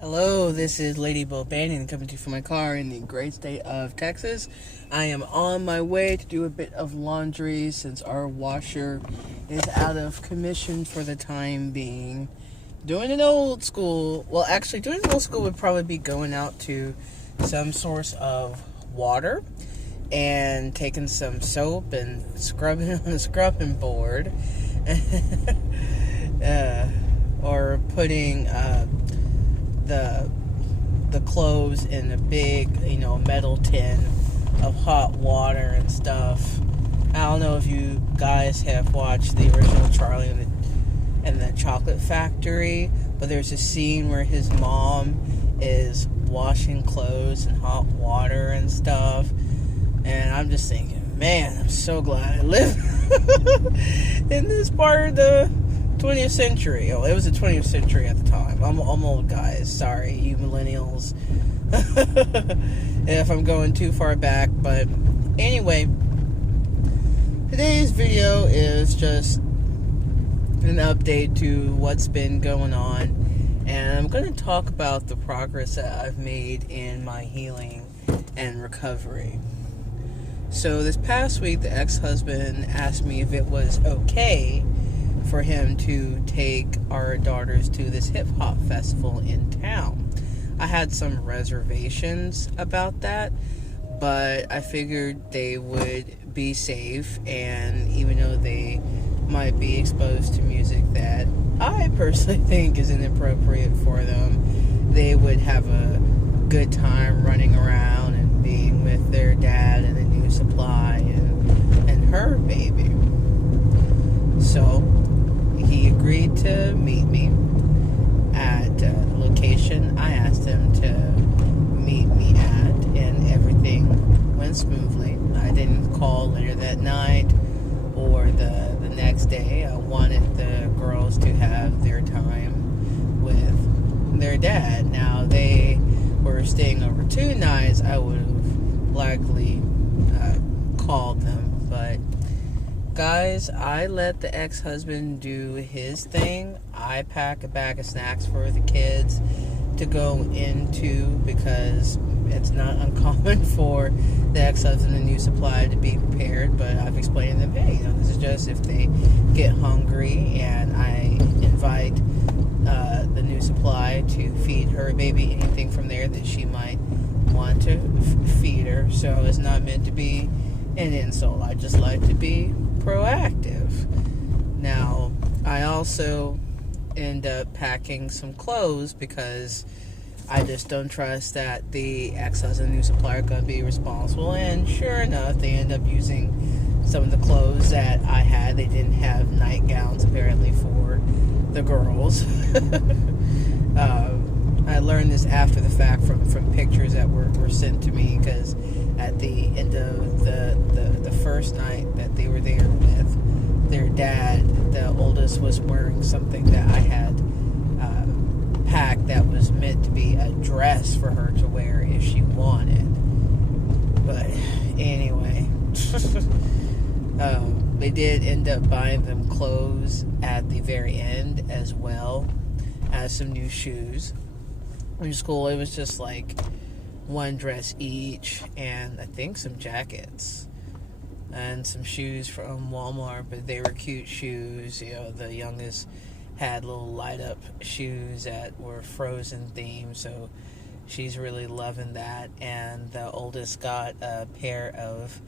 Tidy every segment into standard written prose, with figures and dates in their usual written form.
Hello, this is Lady Bo Bannon coming to you from my car in the great state of Texas. I am on my way to do a bit of laundry since our washer is out of commission for the time being. Doing an old school, doing an old school would probably be going out to some source of water and taking some soap and scrubbing on a scrubbing board. Or putting the clothes in a big, metal tin of hot water and stuff. I don't know if you guys have watched the original Charlie and the Chocolate Factory, but there's a scene where his mom is washing clothes in hot water and stuff, and I'm just thinking, man, I'm so glad I live in this part of the 20th century. Oh, it was the 20th century at the time. I'm old, guys. Sorry, you millennials. If I'm going too far back. But anyway, today's video is just an update to what's been going on. And I'm going to talk about the progress that I've made in my healing and recovery. So this past week, the ex-husband asked me if it was okay for him to take our daughters to this hip-hop festival in town. I had some reservations about that, but I figured they would be safe, and even though they might be exposed to music that I personally think is inappropriate for them, they would have a good time running around and being with their dad and the new supply and her baby. So he agreed to meet me at the location I asked him to meet me at, and everything went smoothly. I didn't call later that night or the next day. I wanted the girls to have their time with their dad. Now, they were staying over 2 nights. I would have likely called them, but guys, I let the ex-husband do his thing. I pack a bag of snacks for the kids to go into because it's not uncommon for the ex-husband and new supply to be prepared. But I've explained to them, hey, this is just if they get hungry, and I invite the new supply to feed her baby anything from there that she might want to feed her. So it's not meant to be an insult. I just like to be proactive. Now, I also end up packing some clothes because I just don't trust that the ex-husband and new supplier are going to be responsible. And sure enough, they end up using some of the clothes that I had. They didn't have nightgowns apparently for the girls. I learned this after the fact from pictures that were sent to me, because at the end of the first night that they were there with their dad, the oldest was wearing something that I had packed that was meant to be a dress for her to wear if she wanted. But anyway, they did end up buying them clothes at the very end, as well as some new shoes. Which is cool. It was just like one dress each, and I think some jackets and some shoes from Walmart, but they were cute shoes. The youngest had little light up shoes that were Frozen themed, so she's really loving that. And the oldest got a pair of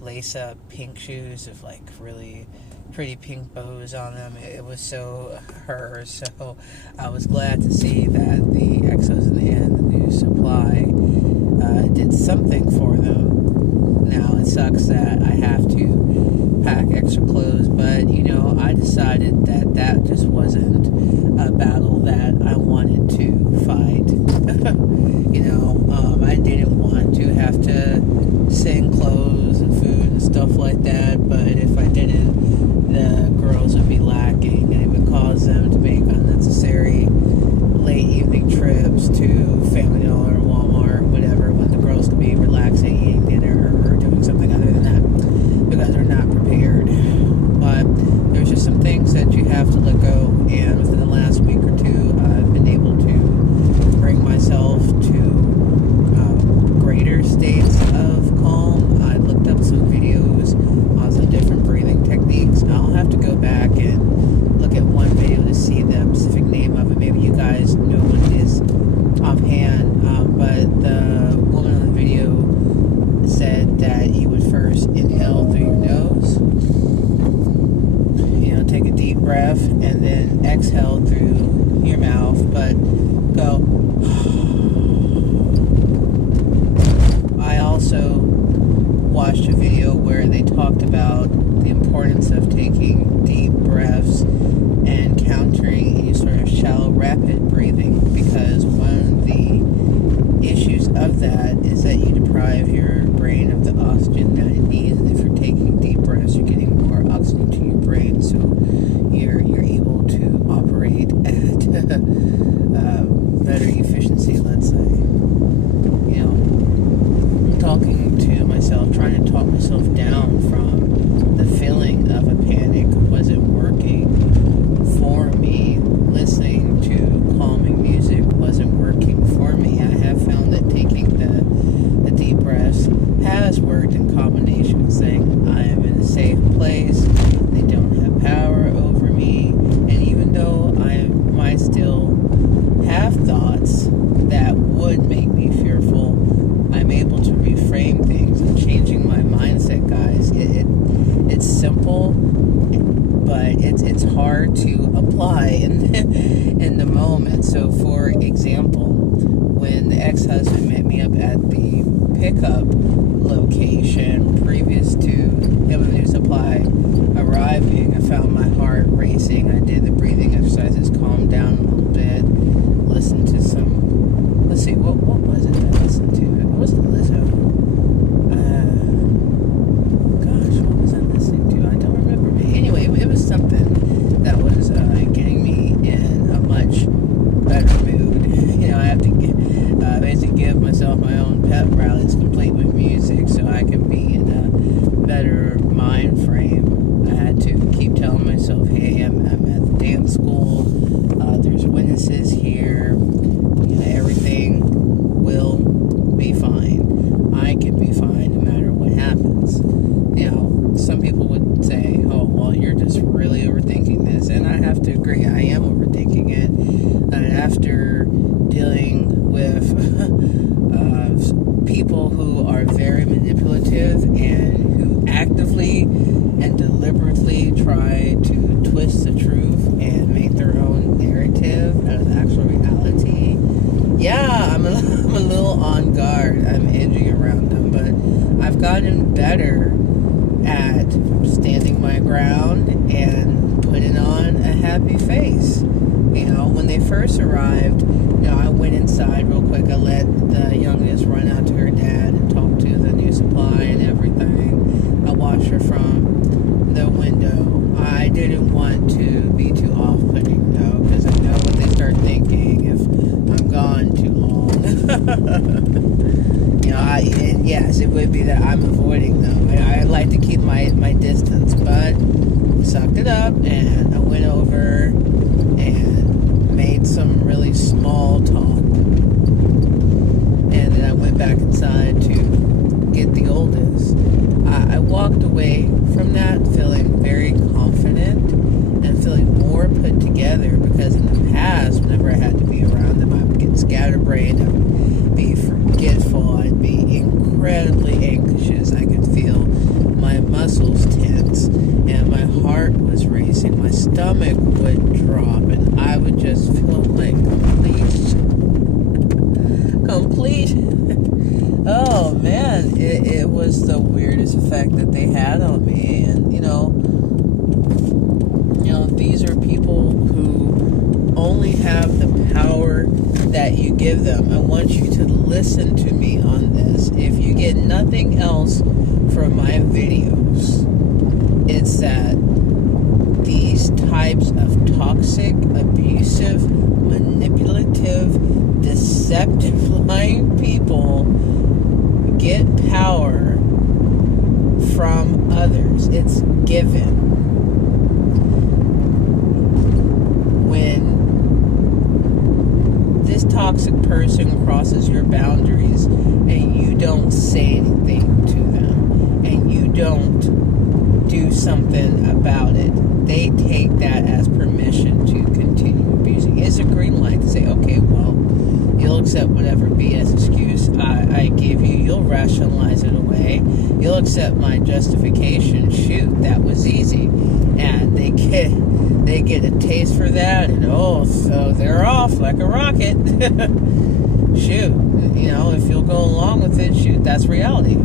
lace up pink shoes with like really pretty pink bows on them. It was so her. So I was glad to see that the ex-husband and the new supply did something for them. Now, it sucks that I have to pack extra clothes, but I decided that just wasn't a battle that I wanted to fight. I didn't want to have to send clothes and food and stuff like that, but if I didn't, the girls would be lacking, and it would cause them to make unnecessary late evening trips to Family Dollar or Walmart, whatever, when the girls could be relaxing, eating dinner, or doing something other than that, because they're not prepared. But there's just some things that you have to let go, and within the last week or two, I've been able to thoughts that would make me fearful, I'm able to reframe things. I'm changing my mindset, guys. It's simple, but it's hard to apply in the moment. So, for example, when the ex-husband met me up at the pickup location previous to him and the new supply arriving, I found my heart racing. I did the breathing exercises, calmed down a little bit, listened to some, let's see, what was it I listened to? It wasn't Lizzo. Gosh, what was I listening to? I don't remember. Anyway, it was something that was getting me in a much better mood. I have to basically give myself my own pep rallies complete with music so I can be in a better mind frame. I had to keep telling myself, hey, I'm at the dance school, there's witnesses here, everything will be fine. I can be fine no matter what happens. Some people would say, oh, well, you're just really overthinking this, and I have to agree, I am overthinking it. And after dealing with people who are very manipulative and who actively and deliberately try to twist the truth and make their own narrative out of the actual reality, I'm a little on guard. I'm edgy around them, but I've gotten better at standing my ground and putting on a happy face. When they first arrived, I went inside real quick. I let the youngest run out to her dad and talk to the new supply and everything. I watched her from the window. I didn't want to be too off-putting, though, because I know what they start thinking if I'm gone too long. And yes, it would be that I'm avoiding them. I like to keep my distance, but I sucked it up, and I went over and made some really small talk, and then I went back inside to get the oldest. I walked away from that feeling very confident and feeling more put together, because in the past, whenever I had to be around them, I would get scatterbrained, I would be forgetful, I'd be incredibly anxious. I could feel my muscles tense, and my heart was racing, my stomach would drop, and I would just feel like complete oh man, it was the weirdest effect that they had on me. And these are people who only have the power that you give them. I want you to listen to me on this. If you get nothing else from my videos, it's that these types of toxic, abusive, manipulative, deceptive, lying people get power from others. It's given. When this toxic person crosses your boundaries and you don't say anything to them and you don't do something about it, they take that as permission to continue abusing. It's a green light to say, okay, well, you'll accept whatever BS excuse I give you. You'll rationalize it away. You'll accept my justification. Shoot, that was easy. And they get a taste for that, and so they're off like a rocket. Shoot, if you'll go along with it, shoot, that's reality.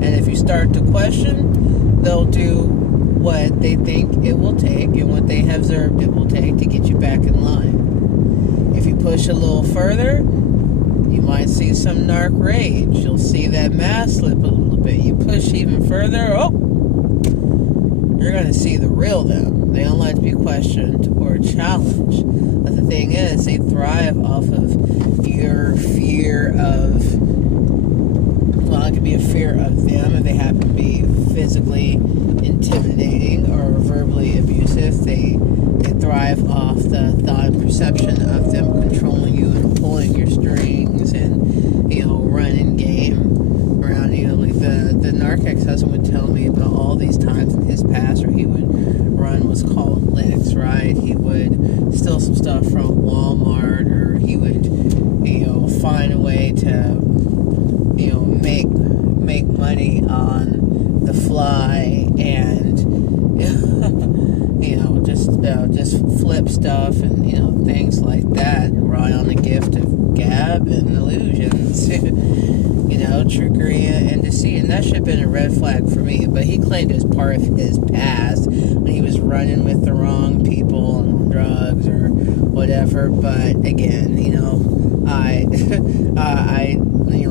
And if you start to question, they'll do what they think it will take and what they have observed it will take to get you back in line. If you push a little further, you might see some narc rage. You'll see that mask slip a little bit. You push even further, you're going to see the real them. They don't like to be questioned or challenged. But the thing is, they thrive off of your fear of, well, it could be a fear of them if they happen to be physically intimidating or verbally abusive. They thrive off the thought and perception of them controlling you and pulling your strings and, running game around you. Like the narc ex-husband would tell me about all these times in his past where he would run was called licks, right? He would steal some stuff from Walmart, or he would, find a way to, make money on the fly, and just flip stuff and things like that, rely on the gift of gab and illusions. Trickery and deceit, and that should have been a red flag for me. But he claimed it was part of his past when he was running with the wrong people and on drugs or whatever. But again,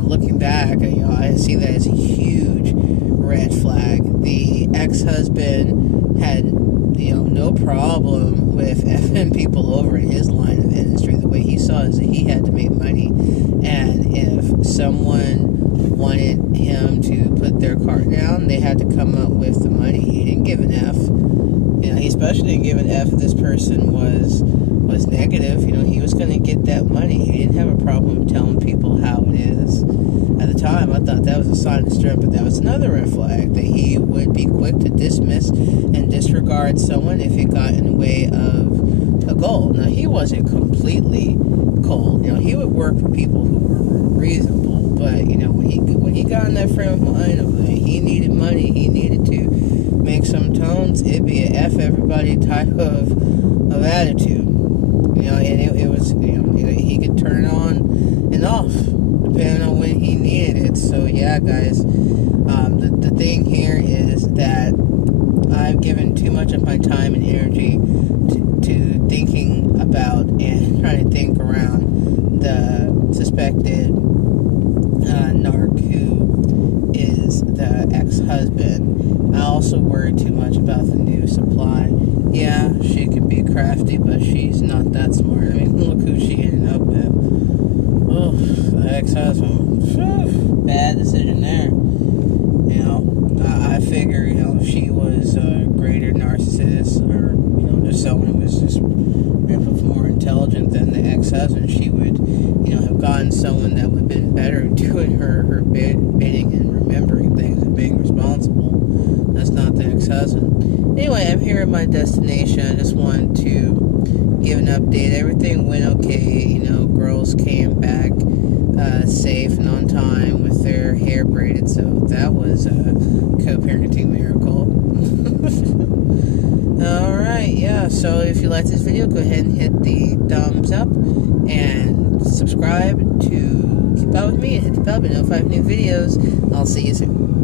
looking back, I see that as a huge red flag. The ex-husband had no problem with effing people over in his line of industry. The way he saw it is that he had to make money, and if someone wanted him to put their cart down, they had to come up with the money. He didn't give an F. He especially didn't give an F if this person was negative. He was going to get that money. He didn't have a problem telling people how it is. At the time, I thought that was a sign of strength, but that was another red flag, that he would be quick to dismiss and disregard someone if it got in the way of a goal. Now, he wasn't completely cold. He would work for people who were reasonable, but when he got in that frame of mind of he needed money, he needed to make some tones, it'd be an F everybody type of attitude. And it was he could turn on and off depending on when he needed it. So yeah, guys, the thing here is that I've given too much of my time and energy to thinking about and trying to think around the suspected narc who is the ex-husband. I also worry too much about the new supply. Yeah, she can be crafty, but she's not that smart. I mean, look who she ended up with. Oh, the ex-husband. Whew, bad decision there. I figure, if she was a greater narcissist, or, just someone who was just more intelligent than the ex-husband, she would, have gotten someone that would have been better doing her bidding and remembering things and being responsible. That's not the ex-husband. Anyway, I'm here at my destination. I just wanted to give an update. Everything went okay. Girls came back safe and on time with their hair braided, so that was a co-parenting miracle. Alright, yeah, so if you liked this video, go ahead and hit the thumbs up and subscribe to keep up with me and hit the bell to be notified of new videos. I'll see you soon.